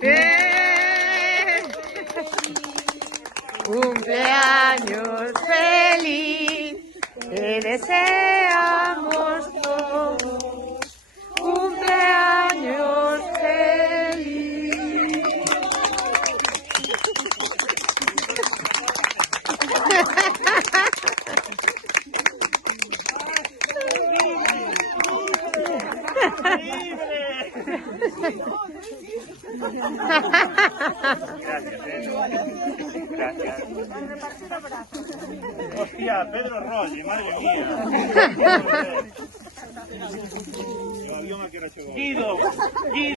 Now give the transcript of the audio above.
¡Bien! ¡Cumpleaños feliz! Te deseamos todos. ¡Cumpleaños feliz! Gracias. Hostia, Pedro Rolle, madre mía. Guido.